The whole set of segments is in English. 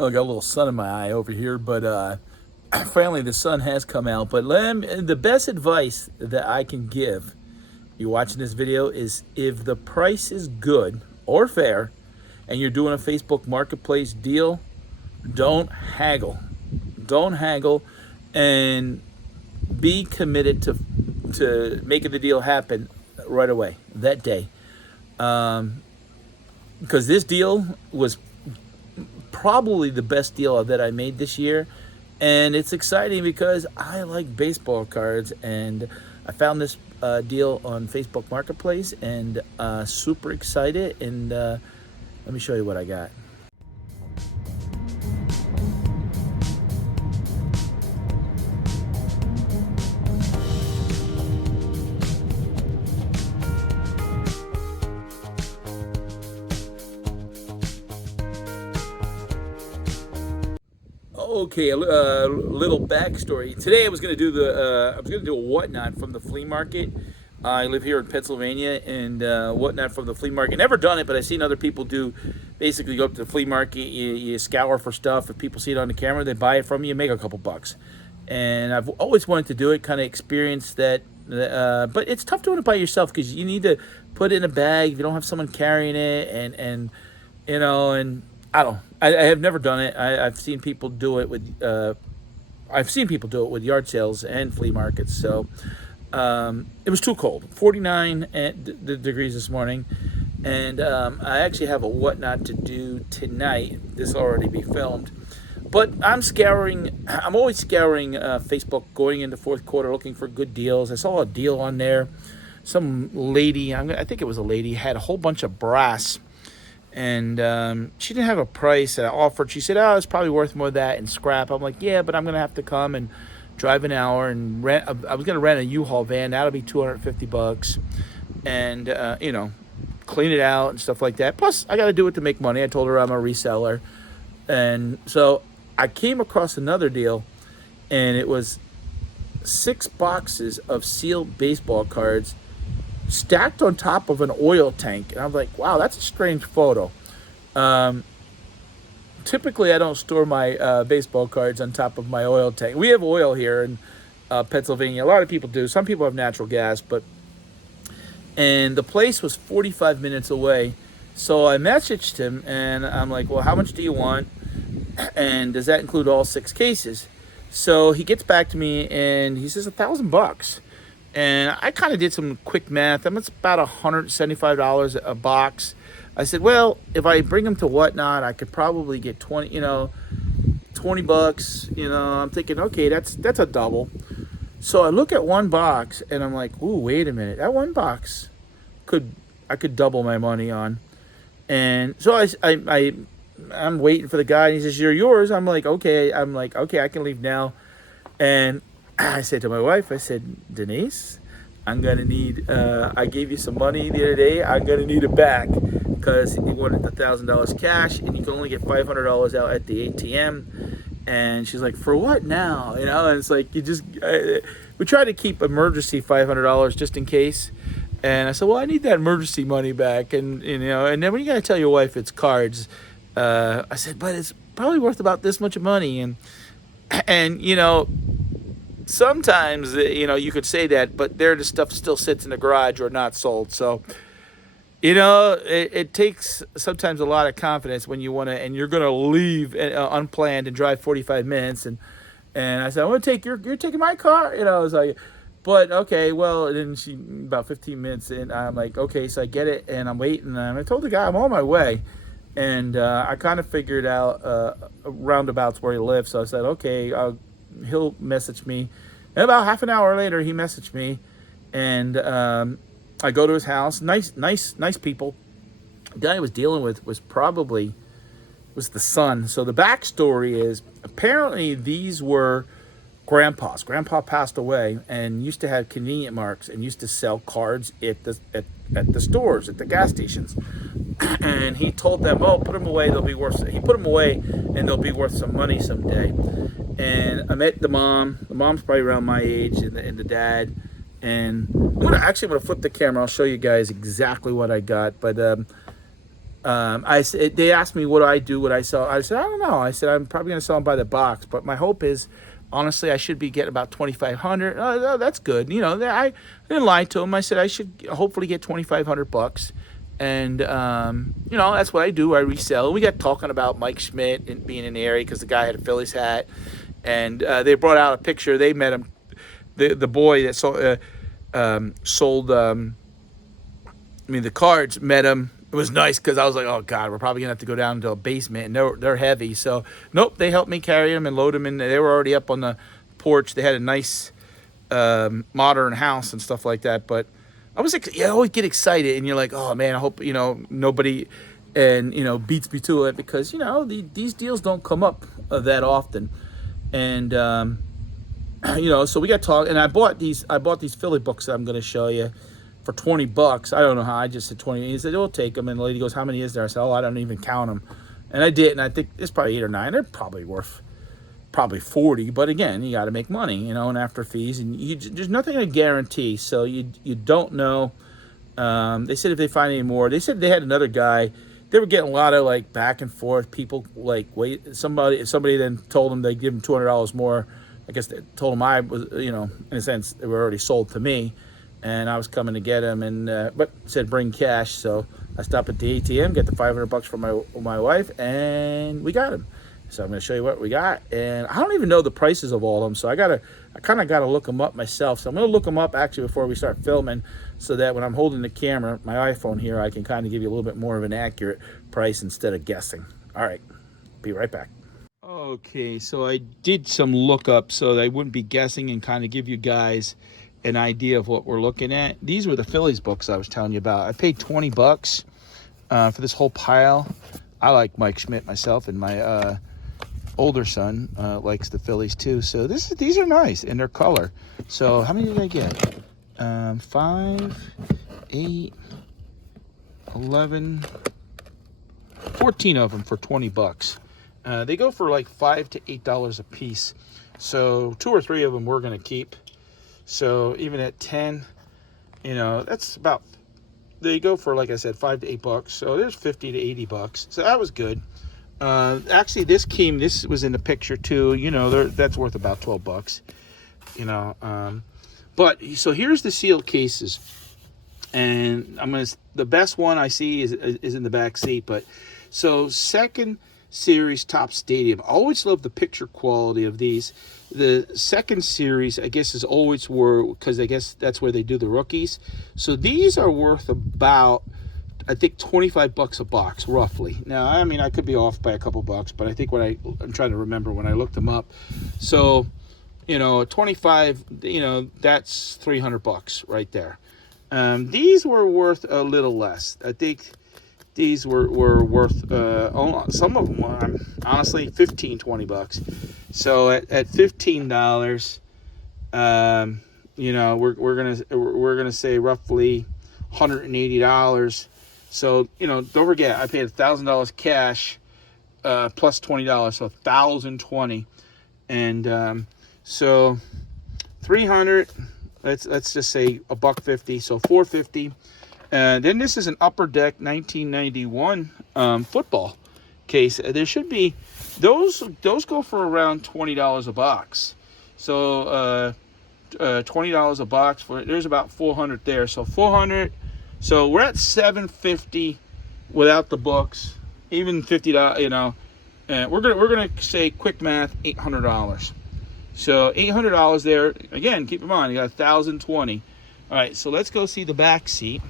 Oh, I got a little sun in my eye over here, but finally the sun has come out. But the best advice that I can give you watching this video is if the price is good or fair and you're doing a Facebook Marketplace deal, don't haggle. Don't haggle and be committed to making the deal happen right away, that day. Because this deal was probably the best deal that I made this year. And it's exciting because I like baseball cards, and I found this deal on Facebook Marketplace, and super excited. And let me show you what I got. Okay, a little backstory. Today I was going to do a whatnot from the flea market. I live here in Pennsylvania, and whatnot from the flea market. Never done it, but I've seen other people do. Basically, go up to the flea market, you scour for stuff. If people see it on the camera, they buy it from you, make a couple bucks. And I've always wanted to do it, kind of experience that. But it's tough doing it by yourself because you need to put it in a bag. If you don't have someone carrying it, and I don't. I have never done it. I've seen people do it with. Yard sales and flea markets. So it was too cold. 49 degrees this morning, and I actually have a whatnot to do tonight. This will already be filmed, but I'm scouring. I'm always scouring Facebook going into fourth quarter, looking for good deals. I saw a deal on there. Some lady, I think it was a lady, had a whole bunch of brass. And she didn't have a price that I offered. She said, "Oh, it's probably worth more of that in scrap." I'm like, "Yeah, but I'm gonna have to come and drive an hour and rent. I was gonna rent a U-Haul van. That'll be $250, and clean it out and stuff like that. Plus, I got to do it to make money." I told her I'm a reseller, and so I came across another deal, and it was 6 boxes of sealed baseball cards stacked on top of an oil tank. And I'm like, wow, that's a strange photo. Typically, I don't store my baseball cards on top of my oil tank. We have oil here in Pennsylvania. A lot of people do. Some people have natural gas, and the place was 45 minutes away. So I messaged him, and I'm like, well, how much do you want? And does that include all 6 cases? So he gets back to me, and he says $1,000. And I kind of did some quick math. It's about $175 a box. I said, well, if I bring them to whatnot, I could probably get $20 bucks. I'm thinking, okay, that's a double. So I look at one box, and I'm like, ooh, wait a minute. That one box I could double my money on. And so I'm waiting for the guy, and he says, "You're yours." I'm like, okay, I can leave now. And I said to my wife, I said, "Denise, I'm going to need, I gave you some money the other day. I'm going to need it back," because he wanted the $1,000 cash, and you can only get $500 out at the ATM. And she's like, "For what now?" And it's like, we try to keep emergency $500 just in case. And I said, well, I need that emergency money back. And, and then when you got to tell your wife it's cards, I said, but it's probably worth about this much money. And sometimes, you could say that, but the stuff still sits in the garage or not sold. So, it takes sometimes a lot of confidence when you want to, and you're going to leave unplanned and drive 45 minutes. And I said, you're taking my car. I was like, but okay, well, and then about 15 minutes in, I'm like, okay, so I get it, and I'm waiting, and I told the guy I'm on my way. And I kind of figured out roundabouts where he lives. So I said, okay, he'll message me. And about half an hour later, he messaged me, and I go to his house. Nice people. The guy I was dealing with was the son. So the backstory is apparently these were grandpa's. Grandpa passed away and used to have convenient marks and used to sell cards at the stores, at the gas stations. And he told them, "Oh, put them away. They'll be worth." He put them away, and they'll be worth some money someday. And I met the mom. The mom's probably around my age, and the dad. And I'm gonna flip the camera. I'll show you guys exactly what I got. But They asked me what do I do, what I sell. I said I don't know. I said I'm probably going to sell them by the box, but my hope is, honestly, I should be getting about 2,500. Oh, that's good. I didn't lie to him. I said I should hopefully get 2,500 bucks, and that's what I do. I resell. We got talking about Mike Schmidt and being in the area because the guy had a Phillies hat, and they brought out a picture. They met him, the boy that sold. The cards met him. It was nice because I was like, oh God, we're probably gonna have to go down into a basement, and they're heavy. So nope, they helped me carry them and load them in. They were already up on the porch. They had a nice modern house and stuff like that. But I was like, you always get excited, and you're like, oh man, I hope nobody beats me to it, because these deals don't come up that often, and so we got talking, and I bought these Philly books that I'm going to show you for 20 bucks. I don't know how. I just said 20. He said, we'll take them. And the lady goes, how many is there? I said, I don't even count them. And I did. And I think it's probably 8 or 9. They're probably worth 40. But again, you got to make money, and after fees. And there's nothing to guarantee. So you don't know. They said if they find any more. They said they had another guy. They were getting a lot of like back and forth. People like wait. Somebody then told them they'd give them $200 more. I guess they told them I was, in a sense, they were already sold to me. And I was coming to get him, and but said bring cash. So I stopped at the ATM, get the $500 from my wife, and we got him. So I'm going to show you what we got, and I don't even know the prices of all of them. So I kind of gotta look them up myself. So I'm going to look them up actually before we start filming, so that when I'm holding the camera, my iPhone here, I can kind of give you a little bit more of an accurate price instead of guessing. All right, be right back. Okay, so I did some lookup so that I wouldn't be guessing, and kind of give you guys an idea of what we're looking at. These were the Phillies books I was telling you about. I paid 20 bucks for this whole pile. I like Mike Schmidt myself, and my older son likes the Phillies too. So these are nice in their color. So how many did I get? 5, 8, 11, 14 of them for 20 bucks. They go for like $5 to $8 a piece. So 2 or 3 of them we're gonna keep. So even at 10, that's about, they go for, like I said, $5 to $8. So there's 50 to 80 bucks. So that was good. Actually, this was in the picture too. That's worth about 12 bucks. But so here's the sealed cases, and the best one I see is in the back seat. But so second series Top Stadium. I always love the picture quality of these. The second series, I guess, is always because I guess that's where they do the rookies. So these are worth about, I think, 25 bucks a box, roughly. Now, I could be off by a couple bucks, but I think I'm trying to remember when I looked them up. So, 25, that's 300 bucks right there. These were worth a little less. I think these were worth, some of them were, honestly, 15, 20 bucks. So at $15, we're gonna say roughly $180. So don't forget, I paid $1,000 cash plus $20, so $1,020, and so 300. Let's just say $1.50, so $4.50. Then this is an Upper Deck 1991 football case. There should be those go for around $20 a box. So $20 a box there's about 400 there. So 400. So we're at $750 without the books. Even $50. We're gonna say quick math, $800. So $800 there. Again, keep in mind, you got $1,020. All right, so let's go see the back seat.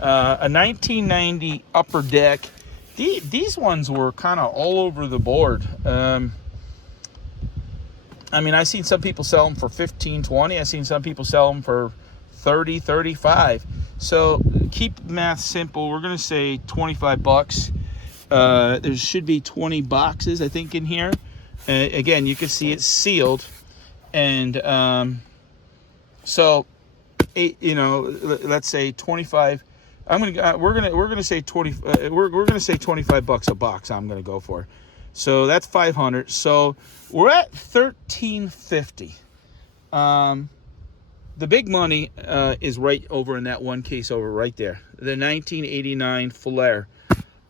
A 1990 Upper Deck. These ones were kind of all over the board. I've seen some people sell them for $15, $20. I've seen some people sell them for $30, $35. So keep math simple. We're gonna say 25 bucks. There should be 20 boxes, I think, in here. Again, you can see it's sealed, and let's say 25. We're gonna say 20. We're gonna say 25 bucks a box. I'm gonna go for. So that's 500. So we're at $13.50. The big money is right over in that one case over right there. The 1989 Flair.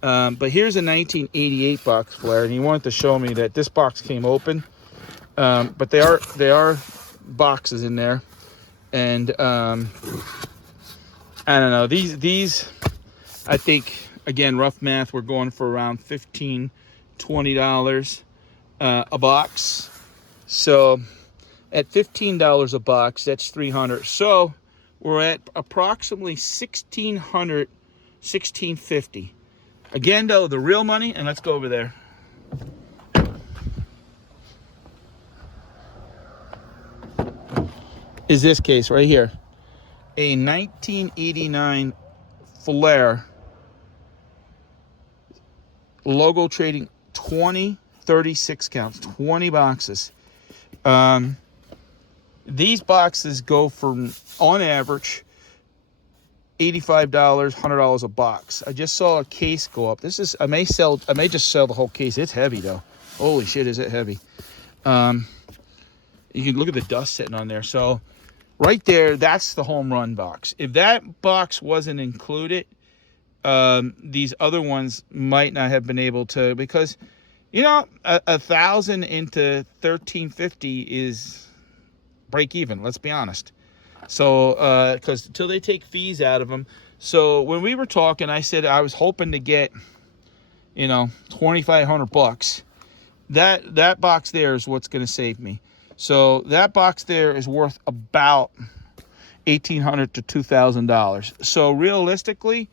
But here's a 1988 box flare, and he wanted to show me that this box came open. But they are boxes in there, and I don't know, these I think, again, rough math, we're going for around $15-20 a box. So at $15 a box, that's $300. So we're at approximately $1,600, $1,650. Again, though, the real money, and let's go over there. Is this case right here. A 1989 flare, logo trading, 36 counts, 20 boxes. These boxes go for, on average, $85, $100 a box. I just saw a case go up. This is, I may just sell the whole case. It's heavy though. Holy shit, is it heavy. You can look at the dust sitting on there. So right there, that's the home run box. If that box wasn't included, these other ones might not have been able to, because, you know, 1,000 into 1,350 is break even, let's be honest. So, because until they take fees out of them. So when we were talking, I said I was hoping to get, you know, $2,500. That box there is what's going to save me. So that box there is worth about $1,800 to $2,000. So realistically,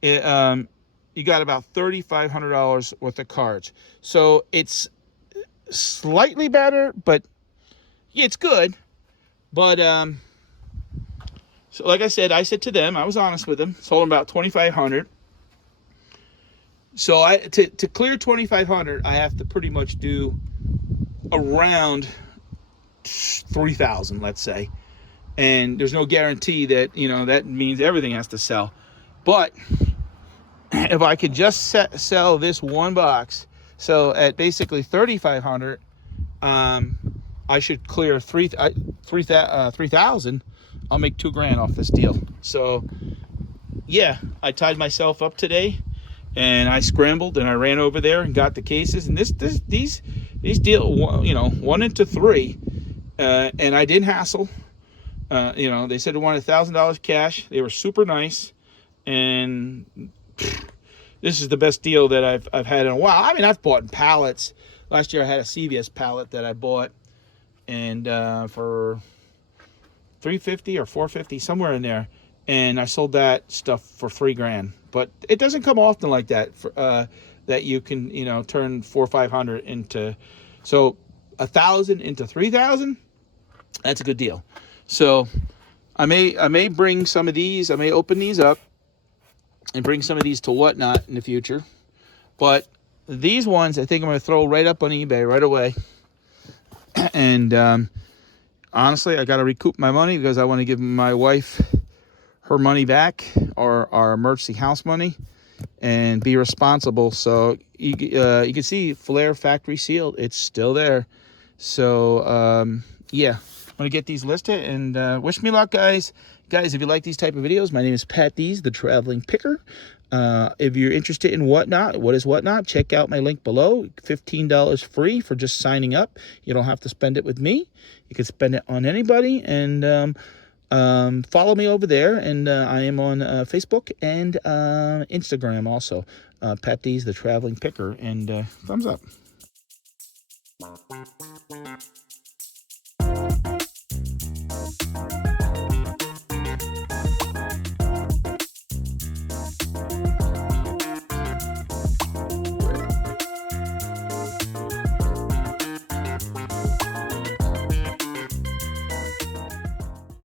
you got about $3,500 worth of cards. So it's slightly better, but yeah, it's good. But so like I said to them, I was honest with them. Sold them about $2,500. So to clear $2,500, I have to pretty much do around $3,000, let's say. And there's no guarantee that, you know, that means everything has to sell. But if I could just sell this one box, so at basically $3,500, I should clear 3,000. I'll make $2,000 off this deal. So yeah, I tied myself up today, and I scrambled and I ran over there and got the cases. And these deal, you know, 1 into 3, and I didn't hassle. You know, they said they wanted $1,000 cash. They were super nice, and this is the best deal that I've had in a while. I mean, I've bought pallets. Last year I had a CVS pallet that I bought, and for $350 or $450, somewhere in there, and I sold that stuff for $3,000. But it doesn't come often like that, that you can, you know, turn $400 or $500 into, so 1,000 into 3,000. That's a good deal. So I may bring some of these. I may open these up and bring some of these to Whatnot in the future. But these ones, I think I'm going to throw right up on eBay right away. And honestly, I got to recoup my money because I want to give my wife her money back, or our emergency house money, and be responsible. So you can see Flare factory sealed. It's still there. So yeah, I'm going to get these listed, and wish me luck, guys. Guys, if you like these type of videos, my name is Patdees, the Traveling Picker. If you're interested in Whatnot, what is Whatnot? Check out my link below. $15 free for just signing up. You don't have to spend it with me. You can spend it on anybody. And follow me over there. And I am on Facebook and Instagram also. Patdees, the Traveling Picker. And thumbs up.